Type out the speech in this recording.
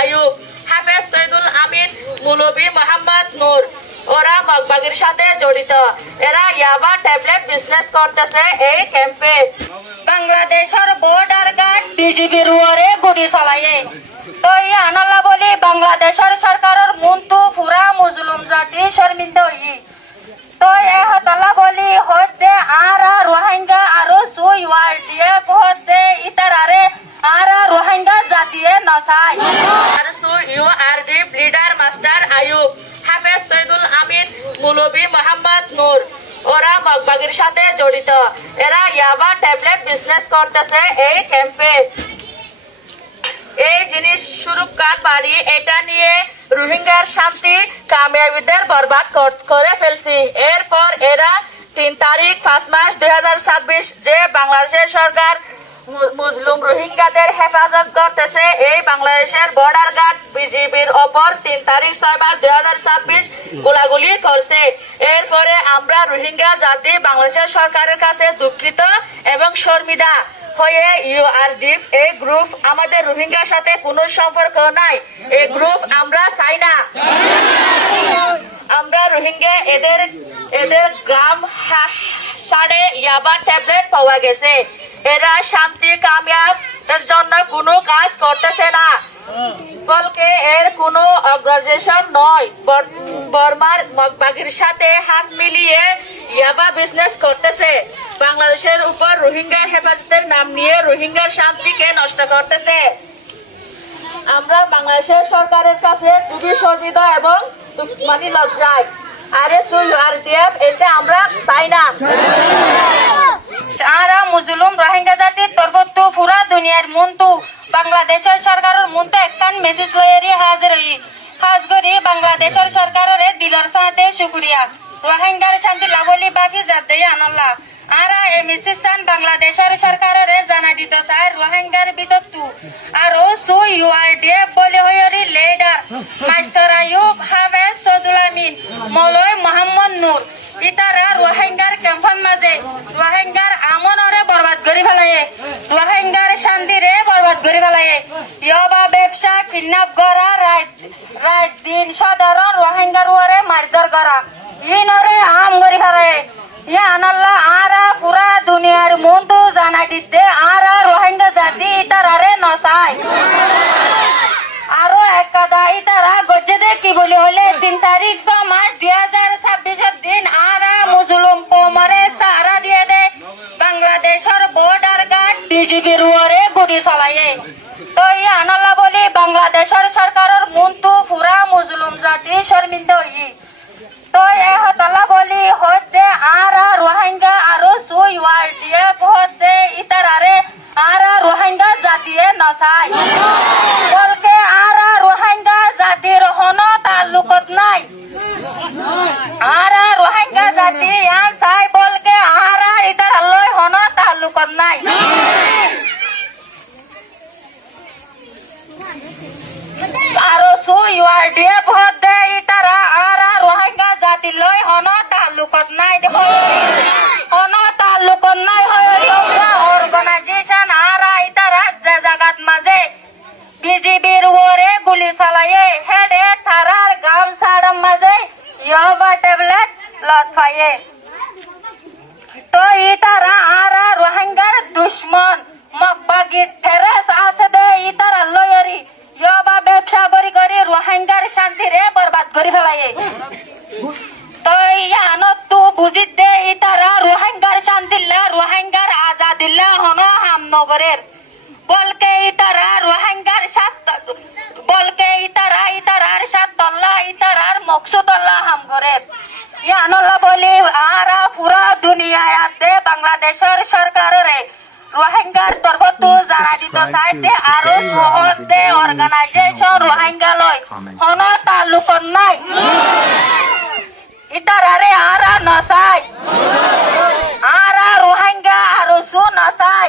আয়ুব, হাফেজ সৈয়দুল আমিন, মৌলভী মোহাম্মদ নূর ওরা মগবাগির সাথে জড়িত। এরা ইয়াবা ট্যাবলেট বিজনেস করতেছে এই ক্যাম্পে। বাংলাদেশের বর্ডার গার্ড বিজিবির ওরে গুলি চলায়ে। তো আনাল্লা বলি বাংলাদেশের সরকারের মন্তু পুরা মুসলিম জাতি শর্মিন্দা হই। তো এ হতলা বলি হচ্ছে আর রোহিঙ্গা আরো সুই ওয়ার দিয়ে হচ্ছে ইতারারে আর রোহিঙ্গা জাতিয়ে নসাই। আর সু ইউআরডি লিডার মাস্টার আয়ুব, হাফেজ সৈয়দুল আমিন, মৌলভী মোহাম্মদ নূর ওরা মগবাগির সাথে জড়িত। এরা ইয়াবা ট্যাবলেট বিজনেস করতেছে এই ক্যাম্পে। এই জিনিস সুরক্ষা বাড়ি এটা নিয়ে রোহিঙ্গার শান্তি কামিয়াবিদের বরবাদ করে ফেলছি। এরপর এরা 3 তারিখ 5 মাস 2026 যে বাংলাদেশের সরকার মুসলিম রোহিঙ্গাদের হেফাজত করতেছে এই বাংলাদেশের বর্ডার গার্ড বিজিবির ওপর 3 তারিখ 6 মাস 2026 গোলাগুলি করছে। এরপরে আমরা রোহিঙ্গা জাতি বাংলাদেশের সরকারের কাছে দুঃখিত এবং শর্মিদা হয়ে ইউআরডি এই গ্রুপ আমাদের রোহিঙ্গার সাথে কোনো সম্পর্ক নাই। এই গ্রুপ আমরা চাই না। আমরা রোহিঙ্গা এদের গ্রাম সাড়ে ইয়াবা ট্যাবলেট পাওয়া গেছে। এরা শান্তি কামিয়াবের জন্য কোনো কাজ করতেছে না, বলকে এর কোনো অগ্রাধিকার নয়। বর্মার মগবাগির সাথে হাত মিলিয়ে ইয়াবা বিজনেস করতেছে। বাংলাদেশের উপর রোহিঙ্গা হেফাজতের নাম নিয়ে রোহিঙ্গার শান্তিকে নষ্ট করতেছে। আমরা বাংলাদেশের সরকারের কাছে খুবই শর্মিত এবং লজ্জায়। আরে ইউআরডিএফ এটা আমরা চাই না। আরা মুসলিম রোহিঙ্গা জাতির তরফতু পুরা দুনিয়ার মন্তু বাংলাদেশের সরকারের মন্তু একখান মেসেজ লয়েরি হাজির হই। খাস করি বাংলাদেশের সরকারের দিলর সাথে শুক্রিয়া। রোহিঙ্গার শান্তি লাভলি বাকি যাতে আনাল্লাহ। আরা এই মেসেজ বাংলাদেশের সরকারের জানা দিত স্যার রোহিঙ্গার বিতত্তু আরো সু ইউআরডিএফ বলে হইরি লিডার মাস্টার আয়ুব, হাফেজ সৈয়দুল আমিন, মৌলভী মোহাম্মদ নূর ইতারা রোহিঙ্গার ক্যাম্পন মাঝে রোহিঙ্গার আমনরে বরবাদ করি ফেলায়ে, রোহিঙ্গার শান্তিরে বরবাদ করি ফেলায়ে। ইয়াবা ব্যবসা কিডন্যাপ করা রাত দিন সাধারণ রোহিঙ্গার ওরে মারধর করা ইনরে আম করি ফেলায়ে। ইয়া আনাল্লাহ আরা পুরা দুনিয়ার মন্তু জানা দিতে আরা রোহিঙ্গা জাতি ইতারারে নসাই। আরো এক কথা ইতারা গজ্জে কি বলি হলে 3 তারিখ 6 মাস 2026 দিন আরা মুসলিম কোমরে সারা দিয়ে দে বাংলাদেশের বর্ডার গার্ড বিজিবির ওরে গুলি চলায়ে। তো ইয়া আনাল্লাহ বলি বাংলাদেশের সরকারের মন্তু পুরা মুসলিম জাতি শর্মিন্দা হই। তো এ হতলা বলি হচ্ছে আরা রোহিঙ্গা আরো সু ইউআরডিএফ হচ্ছে ইতারারে আরা রোহিঙ্গা জাতিয়ে নসাই, বলকে আরা রোহিঙ্গা জাতির হন তাল্লুকত নাই। আরা রোহিঙ্গা জাতি ইয়ান চাই বলকে আরা ইতার লয় হন তাল্লুকত নাই। আরো সু ইউআরডিএফ হচ্ছে ইতারা আরা রোহিঙ্গা জাতি লয় হন তাল্লুকত নাই। দেখো হন তাল্লুকত নাই অর্গানাইজেশন আরা ইতারা জাগাত মাঝে বিজিবির ওরে গুলি চালায়ে হেডে থারার গাম সাড়ম মাঝে ইয়াবা ট্যাবলেট লটফায়ে। তো ইতারা আরা রোহিঙ্গার দুশ্মন মগবাগির ঠেরেস আছে দে ইতারা লয়েরি ইয়াবা ব্যবসা করি করি রোহিঙ্গার শান্তিরে বরবাদ করি ফেলায়ে। তো ইয়ানত তু বুঝিত দে ইতারা রোহিঙ্গার শান্তিল্লা রোহিঙ্গার আজাদিল্লা হন হামনগরের, বলকে ইতারা রোহিঙ্গার বলকে ইতারার সাতল্লা ইতারার মকসুদল্লা হামগরের। ইয়ানল্লা বলি আরা পুরা দুনিয়ায় আছে বাংলাদেশের সরকারের রোহিঙ্গার তরফতু জানা দিত চাইতে আরো সহজে অর্গানাইজেশন রোহিঙ্গা লয় হন তাল্লুকত নাই। ইতারারে আরা নসাই, আরা রোহিঙ্গা আরো সু নসাই।